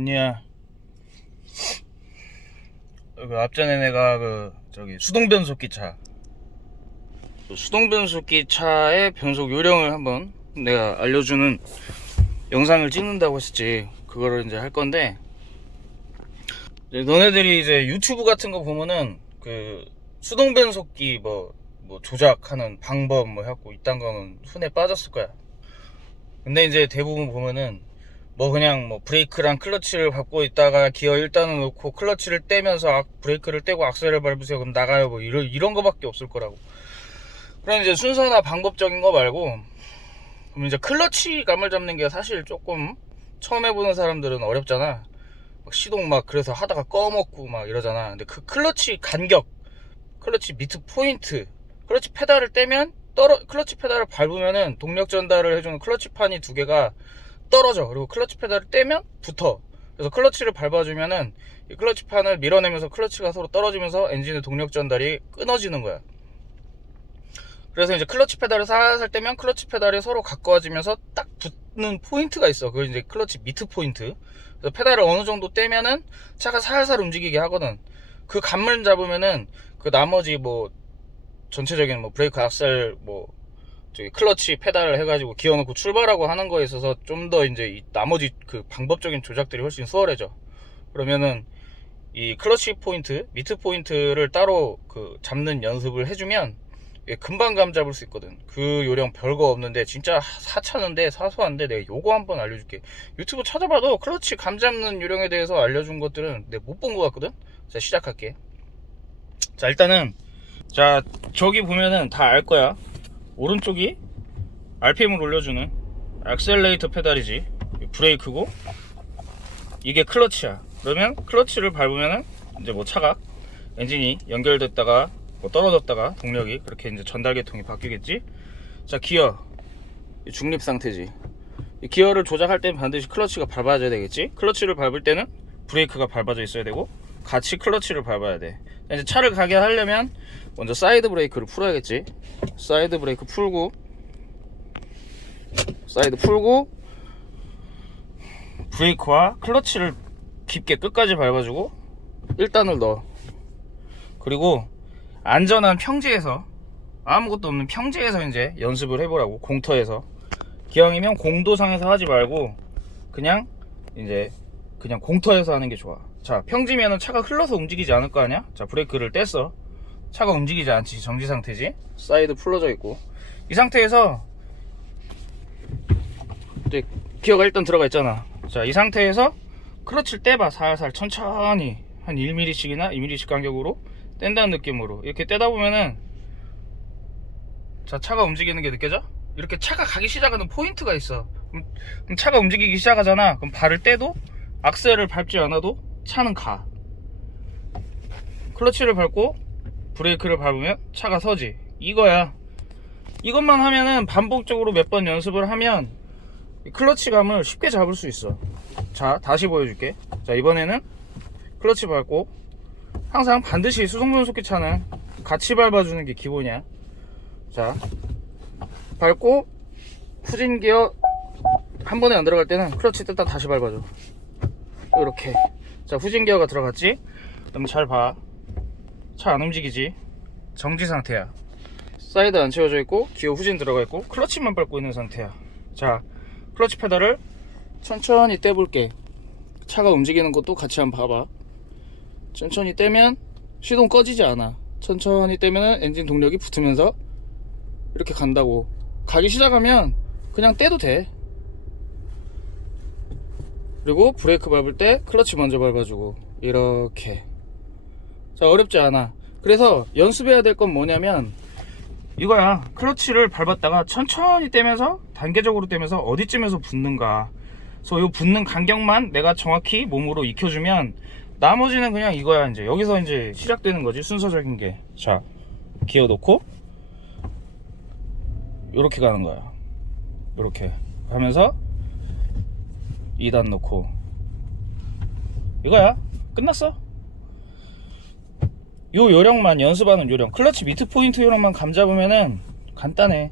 언니야, 앞전에 내가 저기 수동변속기 차의 변속 요령을 한번 내가 알려주는 영상을 찍는다고 했었지. 그거를 이제 할 건데, 이제 너네들이 이제 유튜브 같은 거 보면은 그 수동변속기 뭐 조작하는 방법 뭐 해갖고 이딴 거는 흔해 빠졌을 거야. 근데 이제 대부분 보면은 그냥 브레이크랑 클러치를 밟고 있다가 기어 1단을 놓고 클러치를 떼면서 브레이크를 떼고 악셀을 밟으세요 그럼 나가요 이런 거밖에 없을 거라고. 그럼 이제 순서나 방법적인 거 말고, 그럼 이제 클러치 감을 잡는 게 사실 조금 처음 해보는 사람들은 어렵잖아. 시동 그래서 하다가 꺼먹고 이러잖아. 근데 그 클러치 간격, 클러치 미트 포인트, 클러치 페달을 떼면 클러치 페달을 밟으면은 동력 전달을 해주는 클러치판이 두 개가 떨어져. 그리고 클러치 페달을 떼면 붙어. 그래서 클러치를 밟아주면은 이 클러치판을 밀어내면서 클러치가 서로 떨어지면서 엔진의 동력 전달이 끊어지는 거야. 그래서 이제 클러치 페달을 살살 떼면 클러치 페달이 서로 가까워지면서 딱 붙는 포인트가 있어. 그게 이제 클러치 미트 포인트. 그래서 페달을 어느 정도 떼면은 차가 살살 움직이게 하거든. 그 감을 잡으면은 그 나머지 전체적인 브레이크, 악셀, 저기 클러치 페달을 해가지고 기어 넣고 출발하고 하는 거에 있어서 좀 더 이제 이 나머지 그 방법적인 조작들이 훨씬 수월해져. 그러면은 이 클러치 포인트, 미트 포인트를 따로 잡는 연습을 해주면 금방 감 잡을 수 있거든. 그 요령 별거 없는데 진짜 하찮은데 사소한데 내가 요거 한번 알려줄게. 유튜브 찾아봐도 클러치 감 잡는 요령에 대해서 알려준 것들은 내가 못 본 것 같거든. 자, 시작할게. 자, 일단은 저기 보면은 다 알 거야. 오른쪽이 RPM을 올려주는 액셀레이터 페달이지. 브레이크고 이게 클러치야. 그러면 클러치를 밟으면은 이제 차가 엔진이 연결됐다가 떨어졌다가 동력이 그렇게 이제 전달 계통이 바뀌겠지. 자, 기어 중립 상태지. 이 기어를 조작할 땐 반드시 클러치가 밟아줘야 되겠지. 클러치를 밟을 때는 브레이크가 밟아져 있어야 되고 같이 클러치를 밟아야 돼. 이제 차를 가게 하려면 먼저 사이드 브레이크를 풀어야겠지. 사이드 브레이크 풀고 브레이크와 클러치를 깊게 끝까지 밟아주고 1단을 넣어. 그리고 안전한 평지에서, 아무것도 없는 평지에서 이제 연습을 해보라고. 공터에서. 기왕이면 공도상에서 하지 말고 그냥 공터에서 하는 게 좋아. 자, 평지면은 차가 흘러서 움직이지 않을 거 아니야. 자, 브레이크를 뗐어. 차가 움직이지 않지. 정지 상태지. 사이드 풀러져 있고 이 상태에서 이제 기어가 일단 들어가 있잖아. 자, 이 상태에서 클러치를 떼봐. 살살 천천히 한 1mm씩이나 2mm씩 간격으로 뗀다는 느낌으로 이렇게 떼다 보면은 자, 차가 움직이는 게 느껴져? 이렇게 차가 가기 시작하는 포인트가 있어. 그럼 차가 움직이기 시작하잖아. 그럼 발을 떼도 악셀을 밟지 않아도 차는 가. 클러치를 밟고 브레이크를 밟으면 차가 서지. 이거야. 이것만 하면은 반복적으로 몇 번 연습을 하면 클러치 감을 쉽게 잡을 수 있어. 자, 다시 보여줄게. 자, 이번에는 클러치 밟고, 항상 반드시 수동변속기 차는 같이 밟아주는 게 기본이야. 자, 밟고 후진 기어 한 번에 안 들어갈 때는 클러치 뗐다 다시 밟아줘. 이렇게. 자, 후진 기어가 들어갔지? 그럼 잘 봐. 차 안 움직이지? 정지 상태야. 사이드 안 채워져 있고 기어 후진 들어가 있고 클러치만 밟고 있는 상태야. 자, 클러치 페달을 천천히 떼볼게. 차가 움직이는 것도 같이 한번 봐봐. 천천히 떼면 시동 꺼지지 않아. 천천히 떼면 엔진 동력이 붙으면서 이렇게 간다고. 가기 시작하면 그냥 떼도 돼. 그리고 브레이크 밟을 때 클러치 먼저 밟아주고 이렇게. 자, 어렵지 않아. 그래서 연습해야 될 건 뭐냐면 이거야. 클러치를 밟았다가 천천히 떼면서 단계적으로 떼면서 어디쯤에서 붙는가. 그래서 이 붙는 간격만 내가 정확히 몸으로 익혀주면 나머지는 그냥 이거야. 이제 여기서 이제 시작되는 거지, 순서적인 게. 자, 기어 놓고 요렇게 가는 거야. 요렇게 하면서 2단 놓고 이거야. 끝났어. 요 요령만 연습하는 요령, 클러치 미트 포인트 요령만 감 잡으면은 간단해.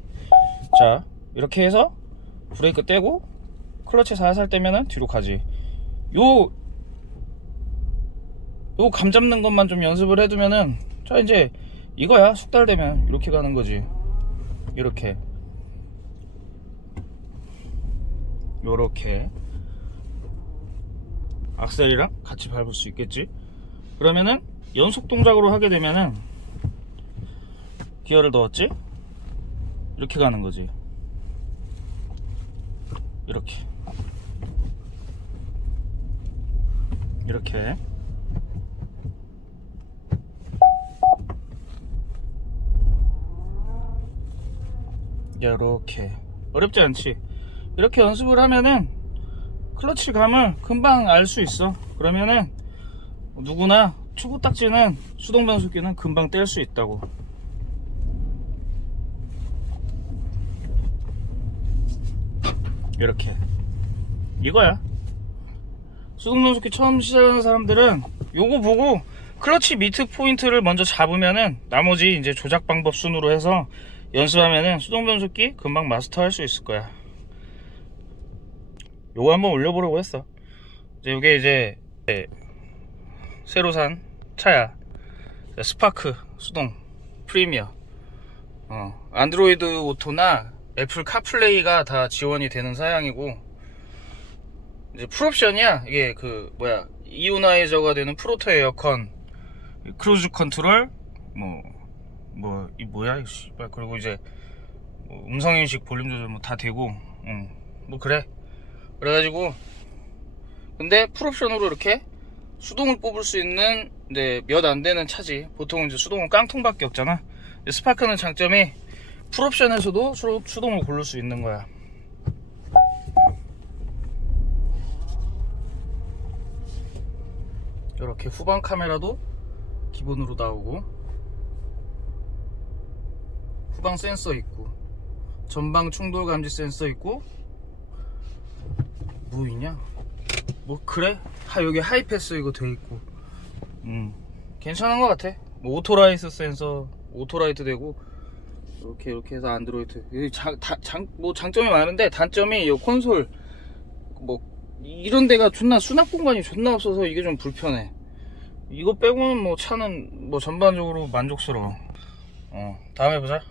자, 이렇게 해서 브레이크 떼고 클러치 살살 떼면은 뒤로 가지. 요 감 잡는 것만 좀 연습을 해두면은, 자 이제 이거야. 숙달되면 이렇게 가는 거지. 이렇게 요렇게 악셀이랑 같이 밟을 수 있겠지. 그러면은 연속 동작으로 하게 되면은 기어를 넣었지, 이렇게 가는 거지. 이렇게 이렇게 이렇게 어렵지 않지. 이렇게 연습을 하면은 클러치 감을 금방 알 수 있어. 그러면은 누구나 초보 딱지는 수동 변속기는 금방 뗄 수 있다고. 이렇게 이거야. 수동 변속기 처음 시작하는 사람들은 요거 보고 클러치 미트 포인트를 먼저 잡으면은 나머지 이제 조작 방법 순으로 해서 연습하면은 수동 변속기 금방 마스터할 수 있을 거야. 요거 한번 올려보려고 했어. 요게 이제 새로 산 차야. 스파크 수동 프리미어. 안드로이드 오토나 애플 카플레이가 다 지원이 되는 사양이고, 이제 풀옵션이야. 이게 그 뭐야, 이오나이저가 되는 프로토 에어컨, 크루즈 컨트롤, 이 뭐야, 씨발. 그리고 이제 음성인식, 볼륨 조절 뭐 다 되고, 뭐 그래. 그래가지고, 근데 풀옵션으로 이렇게 수동을 뽑을 수 있는 이제 몇 안 되는 차지. 보통 이제 수동은 깡통밖에 없잖아. 스파크는 장점이 풀옵션에서도 수동을 고를 수 있는 거야. 이렇게 후방 카메라도 기본으로 나오고, 후방 센서 있고, 전방 충돌 감지 센서 있고, 뭐 있냐? 뭐 그래? 여기 하이패스 이거 돼 있고, 괜찮은 것 같아. 뭐 오토라이트 센서, 오토라이트 되고, 이렇게 해서 안드로이드. 뭐 장점이 많은데, 단점이 이 콘솔 뭐 이런 데가 존나 수납 공간이 존나 없어서 이게 좀 불편해. 이거 빼고는 뭐 차는 뭐 전반적으로 만족스러워. 다음에 보자.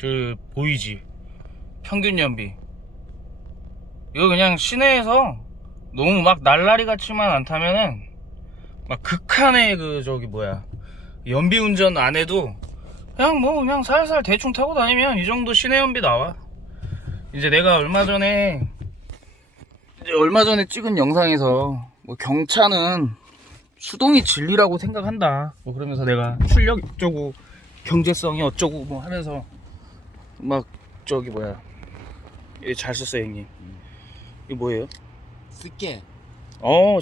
그 보이지, 평균 연비. 이거 그냥 시내에서 너무 막 날라리 같지만 않다면은 막 극한의 그 저기 뭐야, 연비 운전 안 해도 그냥 살살 대충 타고 다니면 이 정도 시내 연비 나와. 이제 내가 얼마 전에 찍은 영상에서 뭐 경차는 수동이 진리라고 생각한다, 뭐 그러면서 내가 출력 어쩌고 경제성이 어쩌고 뭐 하면서 막 저기 뭐야, 이거 잘 썼어요 형님. 이거 뭐예요? 쓸게.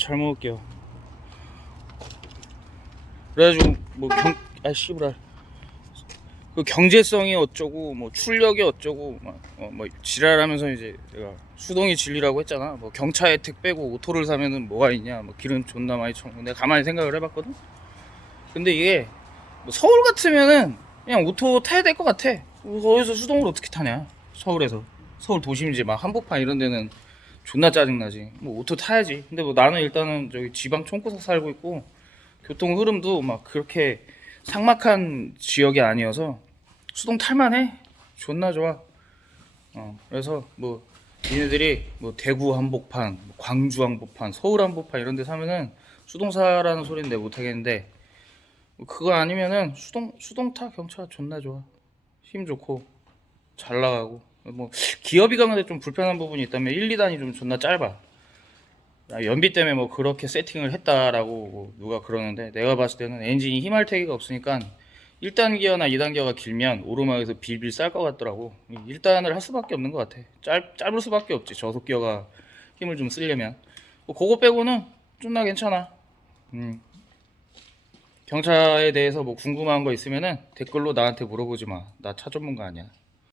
잘 먹을게요. 그래가지고 뭐 씨부랄, 그 경제성이 어쩌고 뭐 출력이 어쩌고 뭐 지랄하면서 이제 내가 수동이 진리라고 했잖아. 뭐 경차 혜택 빼고 오토를 사면은 뭐가 있냐, 뭐 기름 존나 많이 쳐먹고. 내가 가만히 생각을 해봤거든. 근데 이게 뭐 서울 같으면은 그냥 오토 타야 될 것 같아. 거기서 수동을 어떻게 타냐, 서울에서. 서울 도심이지, 막 한복판 이런 데는 존나 짜증나지. 뭐 오토 타야지. 근데 뭐 나는 일단은 저기 지방 총구석 살고 있고, 교통 흐름도 막 그렇게 삭막한 지역이 아니어서 수동 탈만해. 존나 좋아. 그래서 뭐 니네들이 뭐 대구 한복판, 뭐 광주 한복판, 서울 한복판 이런 데 사면은 수동 사라는 소리는 내가 못 하겠는데, 뭐 그거 아니면은 수동 타. 경차 존나 좋아. 힘 좋고 잘 나가고. 뭐 기어비가 근데 좀 불편한 부분이 있다면 1, 2단이 좀 존나 짧아. 연비 때문에 뭐 그렇게 세팅을 했다라고 뭐 누가 그러는데, 내가 봤을 때는 엔진이 힘할태기가 없으니까 1단 기어나 2단 기어가 길면 오르막에서 빌빌 쌀 것 같더라고. 1단을 할 수밖에 없는 것 같아. 짧을 수밖에 없지, 저속 기어가 힘을 좀 쓰려면. 뭐 그거 빼고는 존나 괜찮아. 경차에 대해서 뭐 궁금한 거 있으면은 댓글로 나한테 물어보지 마. 나 차 전문가 아니야.